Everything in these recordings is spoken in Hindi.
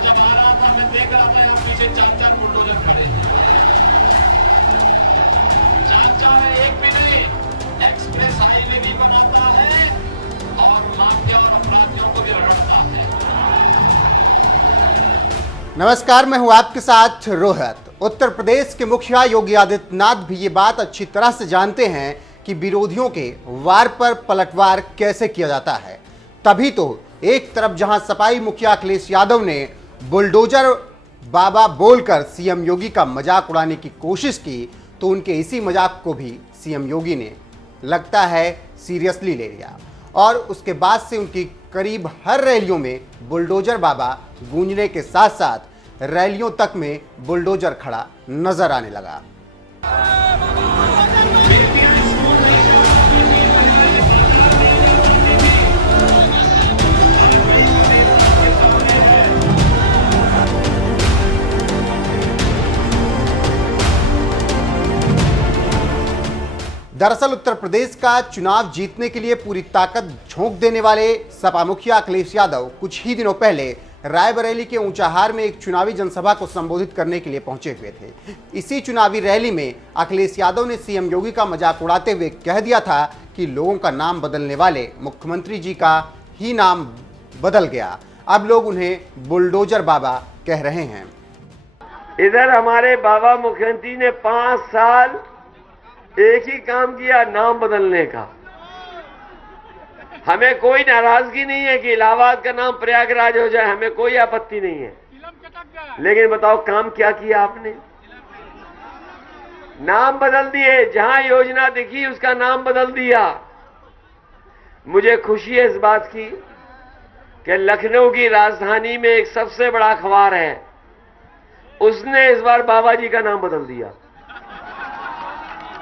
जब आ रहा था मैं देख रहा था यहाँ पीछे 4-4 बुलडोजर खड़े हैं। 4-4 एक भी नहीं, एक्सप्रेस हाईवे भी बनाता है और माफिया और अपराधियों को भी रगड़ता है। नमस्कार, मैं हूं आपके साथ रोहित। उत्तर प्रदेश के मुखिया योगी आदित्यनाथ भी ये बात अच्छी तरह से जानते हैं कि विरोधियों के वार पर पलटवार कैसे किया जाता है। तभी तो एक तरफ जहां सपाई मुखिया अखिलेश यादव ने बुलडोजर बाबा बोलकर सीएम योगी का मजाक उड़ाने की कोशिश की, तो उनके इसी मजाक को भी सीएम योगी ने लगता है सीरियसली ले लिया और उसके बाद से उनकी करीब हर रैलियों में बुलडोजर बाबा गूंजने के साथ साथ रैलियों तक में बुलडोजर खड़ा नजर आने लगा। दरअसल उत्तर प्रदेश का चुनाव जीतने के लिए पूरी ताकत झोंक देने वाले सपा मुखिया अखिलेश यादव कुछ ही दिनों पहले रायबरेली के ऊंचाहार में एक चुनावी जनसभा को संबोधित करने के लिए पहुंचे हुए थे। इसी चुनावी रैली में अखिलेश यादव ने सीएम योगी का मजाक उड़ाते हुए कह दिया था कि लोगों का नाम बदलने वाले मुख्यमंत्री जी का ही नाम बदल गया, अब लोग उन्हें बुलडोजर बाबा कह रहे हैं। इधर हमारे बाबा मुख्यमंत्री ने 5 साल एक ही काम किया, नाम बदलने का। हमें कोई नाराजगी नहीं है कि इलाहाबाद का नाम प्रयागराज हो जाए, हमें कोई आपत्ति नहीं है। लेकिन बताओ काम क्या किया आपने? नाम बदल दिए, जहां योजना दिखी उसका नाम बदल दिया। मुझे खुशी है इस बात की कि लखनऊ की राजधानी में एक सबसे बड़ा अखबार है, उसने इस बार बाबा जी का नाम बदल दिया।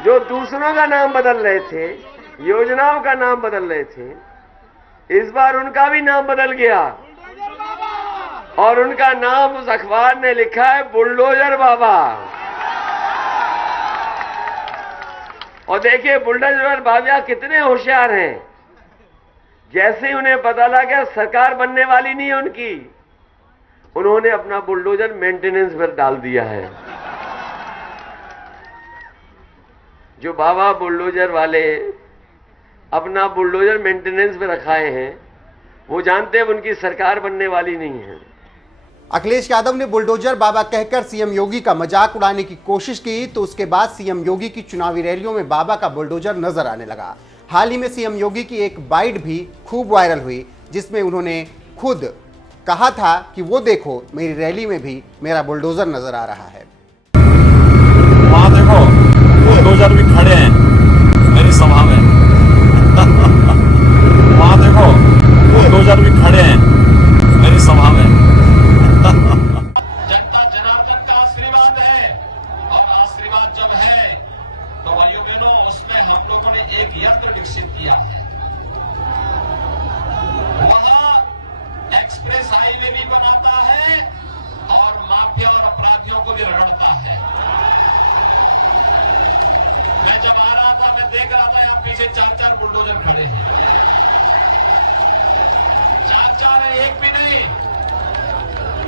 जो दूसरों का नाम बदल रहे थे, योजनाओं का नाम बदल रहे थे, इस बार उनका भी नाम बदल गया और उनका नाम उस अखबार ने लिखा है बुलडोजर बाबा। और देखिए बुलडोजर बाबा कितने होशियार हैं। जैसे ही उन्हें पता लगा सरकार बनने वाली नहीं है उनकी, उन्होंने अपना बुलडोजर मेंटेनेंस पर डाल दिया है। जो बाबा बुलडोजर वाले अपना बुलडोजर मेंटेनेंस पे रखाए हैं, वो जानते हैं उनकी सरकार बनने वाली नहीं है। अखिलेश यादव ने बुलडोजर बाबा कहकर सीएम योगी का मजाक उड़ाने की कोशिश की, तो उसके बाद सीएम योगी की चुनावी रैलियों में बाबा का बुलडोजर नजर आने लगा। हाल ही में सीएम योगी की एक बाइट भी खूब वायरल हुई, जिसमें उन्होंने खुद कहा था कि वो देखो मेरी रैली में भी मेरा बुलडोजर नजर आ रहा है। वहां देखो बुलडोजर भी खड़े हैं मेरी सभा में। वहां देखो बुलडोजर भी खड़े हैं मेरी सभा में। जनता जनार्दन का आशीर्वाद है और आशीर्वाद जब है तो वायुविनों उसमें हम लोगों ने एक यंत्र विकसित किया है। वहां एक्सप्रेस हाईवे भी बनाता है और माफिया और अपराधियों को भी रगड़ता है। मैं जब आ रहा था मैं देख रहा था यहाँ पीछे 4-4 बुलडोजर खड़े हैं। 4-4 है एक भी नहीं,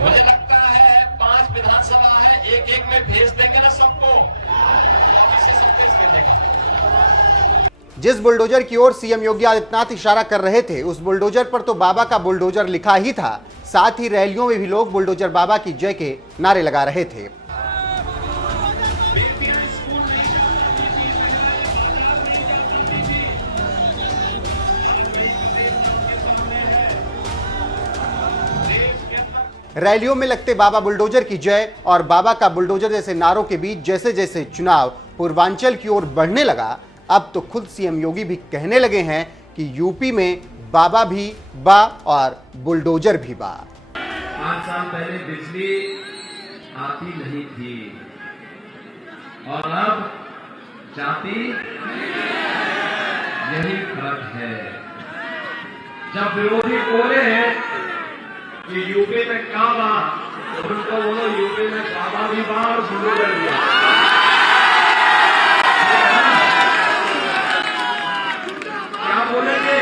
मुझे लगता है 5 विधानसभा है, एक में भेज देंगे ना सबको, ऐसे सब भेज देंगे। जिस बुलडोजर की ओर सीएम योगी आदित्यनाथ इशारा कर रहे थे, उस बुलडोजर पर तो बाबा का बुलडोजर लिखा ही था। साथ ही रैलियों में भी लोग बुलडोजर बाबा की जय के नारे लगा रहे थे। रैलियों में लगते बाबा बुलडोजर की जय और बाबा का बुलडोजर जैसे नारों के बीच जैसे जैसे चुनाव पूर्वांचल की ओर बढ़ने लगा, अब तो खुद सीएम योगी भी कहने लगे हैं कि यूपी में बाबा भी बा और बुलडोजर भी बा। 5 साल पहले बिजली आती नहीं थी और अब जाती, यही फर्क है। जब विरोधी बोले हैं कि यूपी में क्या बात, उनको बोलो यूपी में बाबा भी बा और बुलडोजर भी बा। क्या बोलेंगे?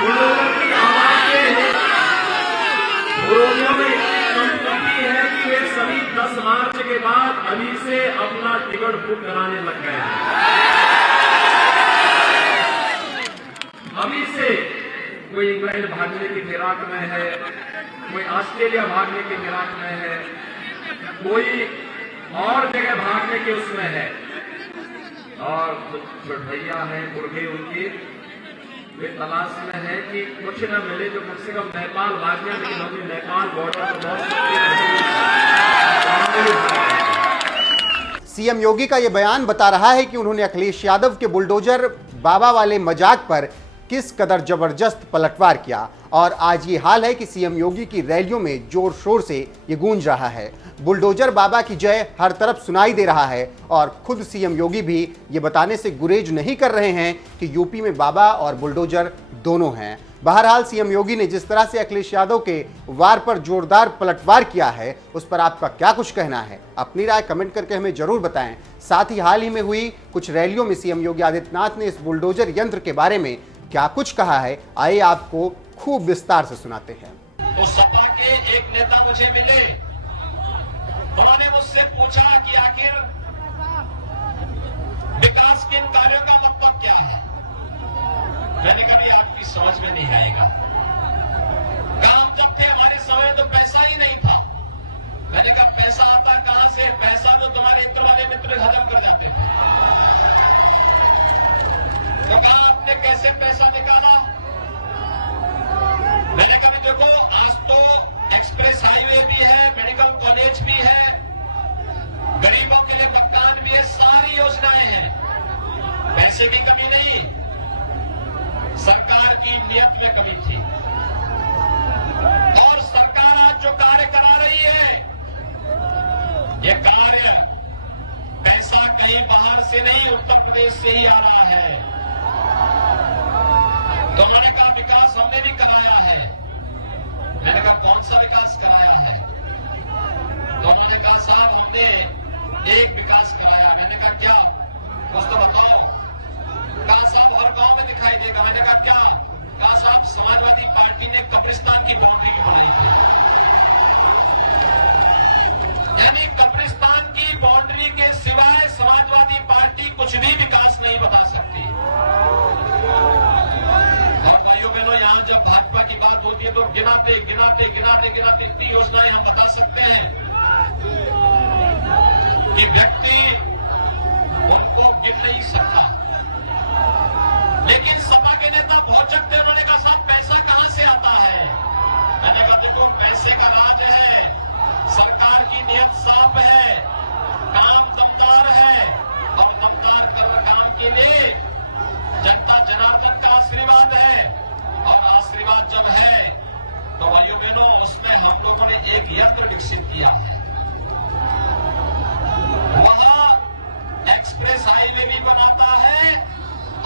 बुलडोजर उलट फूट कराने लग गए हैं। अभी से कोई इंग्लैंड भागने की फिराक में है, कोई ऑस्ट्रेलिया भागने की फिराक में है, कोई और जगह भागने के उसमें है, और कुछ भैया हैं बुढ़े उनकी वे तलाश में है कि कुछ न मिले जो कम से कम नेपाल भाग जाए, लेकिन अभी नेपाल बॉर्डर पर बहुत सीएम योगी का यह बयान बता रहा है कि उन्होंने अखिलेश यादव के बुलडोजर बाबा वाले मजाक पर किस कदर जबरदस्त पलटवार किया, और आज ये हाल है कि सीएम योगी की रैलियों में जोर शोर से ये गूंज रहा है। बुलडोजर बाबा की जय हर तरफ सुनाई दे रहा है, और खुद सीएम योगी भी ये बताने से गुरेज नहीं कर रहे हैं कि यूपी में बाबा और बुलडोजर दोनों हैं। बहरहाल सीएम योगी ने जिस तरह से अखिलेश यादव के वार पर जोरदार पलटवार किया है, उस पर आपका क्या कुछ कहना है? अपनी राय कमेंट करके हमें जरूर बताएं। साथ ही हाल ही में हुई कुछ रैलियों में सीएम योगी आदित्यनाथ ने इस बुलडोजर यंत्र के बारे में क्या कुछ कहा है, आइए आपको खूब विस्तार से सुनाते हैं। तो सपा के एक नेता मुझे मिले, उन्होंने मुझसे पूछा कि आखिर विकास के इन कार्यों का मतलब क्या है। मैंने कभी आपकी समझ में नहीं आएगा। काम जब थे हमारे समय तो पैसा ही नहीं था। मैंने कहा पैसा आता कहां से? पैसा तो तुम्हारे इत्र वाले मित्र हजम कर जाते थे। तो कहा आपने कैसे पैसा निकाला? मैंने कहा देखो आज तो एक्सप्रेस हाईवे भी है, मेडिकल कॉलेज भी है, गरीबों के लिए मकान भी है, सारी योजनाएं हैं, पैसे की कमी नहीं, सरकार की नियत में कमी थी। और सरकार आज जो कार्य करा रही है, ये कार्य पैसा कहीं बाहर से नहीं, उत्तर प्रदेश से ही आ रहा है। तो उन्होंने कहा विकास हमने भी कराया है। मैंने कहा कौन सा विकास कराया है? तो उन्होंने कहा साहब हमने एक विकास कराया। मैंने कहा क्या? कुछ तो बताओ। कहा साहब हर गांव में दिखाई देगा। मैंने कहा क्या? कहा साहब समाजवादी पार्टी ने कब्रिस्तान की बाउंड्री भी बनाई थी। यानी कब्रिस्तान की बाउंड्री के सिवाय समाजवादी पार्टी कुछ भी विकास नहीं बता सकती। और भाइयों बहनों, यहाँ जब भाजपा की बात होती है तो गिनाते इतनी योजनाएं हम बता सकते हैं कि व्यक्ति उनको गिन नहीं सकता। लेकिन सपा के नेता बहुत जगते, उन्होंने कहा साहब पैसा कहां से आता है? मैंने कहा देखो पैसे का राज है, सरकार की नियत साफ है, काम दमदार है, और दमदार काम के लिए जनता जनार्दन का आशीर्वाद है। और आशीर्वाद जब है तो भाइयों बहनों उसमें हम लोगों ने एक यंत्र विकसित किया है। वह एक्सप्रेस हाईवे भी बनाता है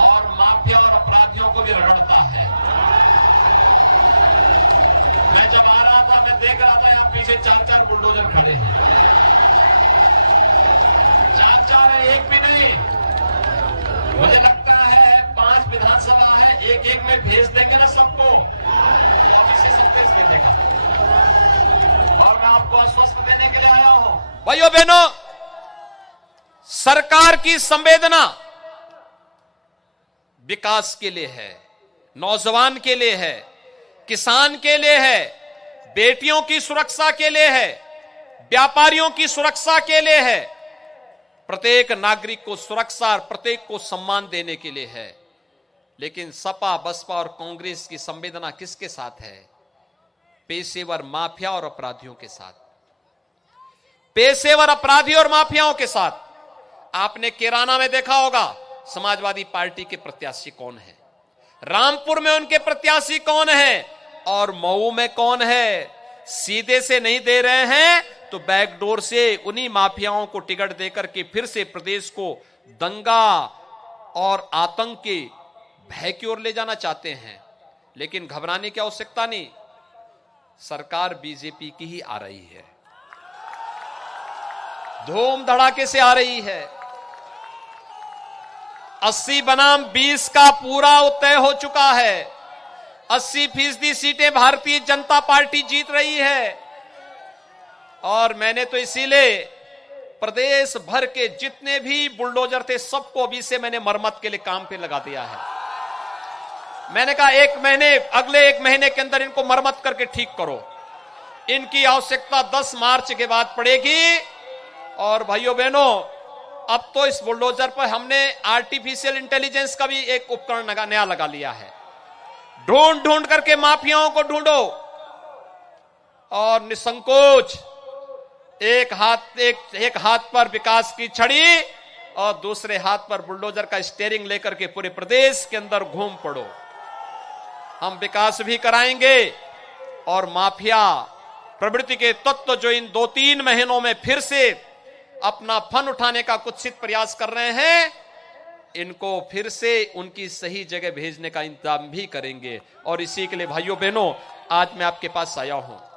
और माफिया और अपराधियों को भी रगड़ता है। मैं जब आ रहा था मैं देख रहा था यहाँ पीछे 4 बुलडोजर खड़े हैं। 4 है, एक भी नहीं। मुझे लगता है 5 विधानसभा है, एक में भेज देंगे ना सबको, इसे संदेश देने का। और मैं आपको आश्वस्त देने के लिए आया हूं। भाइयों बहनों, सरकार की संवेदना विकास के लिए है, नौजवान के लिए है, किसान के लिए है, बेटियों की सुरक्षा के लिए है, व्यापारियों की सुरक्षा के लिए है, प्रत्येक नागरिक को सुरक्षा और प्रत्येक को सम्मान देने के लिए है। लेकिन सपा, बसपा और कांग्रेस की संवेदना किसके साथ है? पेशेवर माफिया और अपराधियों के साथ। पेशेवर अपराधी और माफियाओं के साथ। आपने किराना में देखा होगा समाजवादी पार्टी के प्रत्याशी कौन है, रामपुर में उनके प्रत्याशी कौन है, और मऊ में कौन है। सीधे से नहीं दे रहे हैं तो बैकडोर से उन्हीं माफियाओं को टिकट देकर के फिर से प्रदेश को दंगा और आतंक के भय की ओर ले जाना चाहते हैं। लेकिन घबराने की आवश्यकता नहीं, सरकार बीजेपी की ही आ रही है, धूम धड़ाके से आ रही है। 80 बनाम 20 का पूरा तय हो चुका है। 80% सीटें भारतीय जनता पार्टी जीत रही है। और मैंने तो इसीलिए प्रदेश भर के जितने भी बुलडोजर थे सबको अभी से मैंने मरम्मत के लिए काम पे लगा दिया है। मैंने कहा अगले एक महीने के अंदर इनको मरम्मत करके ठीक करो। इनकी आवश्यकता 10 मार्च के बाद पड़ेगी। और भाइयों बहनों, अब तो इस बुलडोजर पर हमने आर्टिफिशियल इंटेलिजेंस का भी एक उपकरण नया लगा लिया है। ढूंढ करके माफियाओं को ढूंढो और निसंकोच एक हाथ पर विकास की छड़ी और दूसरे हाथ पर बुलडोजर का स्टीयरिंग लेकर के पूरे प्रदेश के अंदर घूम पड़ो। हम विकास भी कराएंगे और माफिया प्रवृत्ति के तत्व जो इन 2-3 महीनों में फिर से अपना फन उठाने का कुत्सित प्रयास कर रहे हैं, इनको फिर से उनकी सही जगह भेजने का इंतजाम भी करेंगे। और इसी के लिए भाइयों बहनों, आज मैं आपके पास आया हूं।